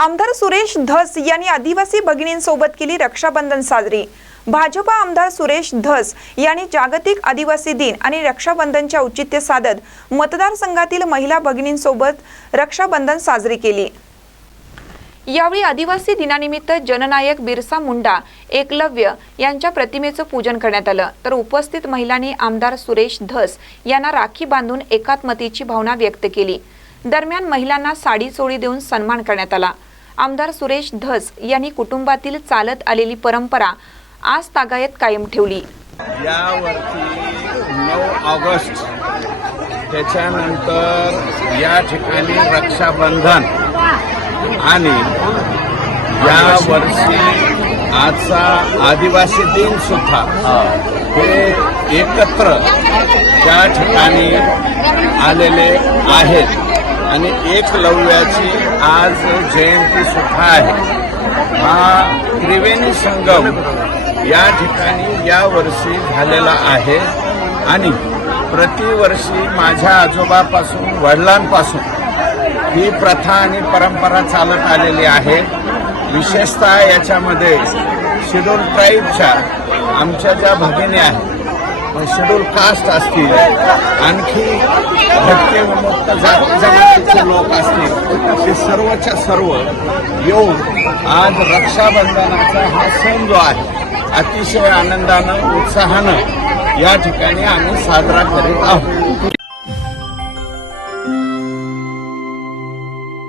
आमदार सुरेश धस यांनी आदिवासी भगिनींसोबत केली रक्षाबंधन साजरी. भाजपा आमदार सुरेश धस यांनी जागतिक आदिवासी दिन आणि रक्षाबंधनचे औचित्य साधत मतदारसंघातील महिला भगिनींसोबत रक्षाबंधन साजरी केली. यावेळी आदिवासी दिनानिमित्त जननायक बिरसा मुंडा एकलव्य यांच्या प्रतिमेचं पूजन करण्यात आलं. तर उपस्थित महिलांनी आमदार सुरेश धस यांना राखी बांधून एकात्मतेची भावना व्यक्त केली. दरम्यान महिलांना साडी चोळी देऊन सन्मान करण्यात आला. आमदार सुरेश धस यांनी कुटुंबातील चालत आलेली परंपरा आज तागायत कायम ठेवली. नऊ ऑगस्ट त्याच्यानंतर या ठिकाणी रक्षाबंधन आणि या वर्षी आजचा आदिवासी दिन सुद्धा हे एकत्र त्या ठिकाणी आलेले आहेत. आणि एकलव्याची आज जयंती सुद्धा आहे. हा त्रिवेणी संगम या ठिकाणी या वर्षी झालेला आहे. आणि प्रतिवर्षी माझ्या आजोबापासून वडिलांपासून ही प्रथा आणि परंपरा चालत आलेली आहे. विशेषतः याच्यामध्ये शेड्यूल ट्राईबच्या आमच्या ज्या भगिनी आहेत शेड्यूल कास्ट असतील. आणखी भटके विमुक्त जमातीचे लोक असतील ते सर्वच्या सर्व येऊन आज रक्षाबंधनाचा हा सण जो आहे अतिशय आनंदानं उत्साहानं या ठिकाणी आम्ही साजरा करीत आहोत.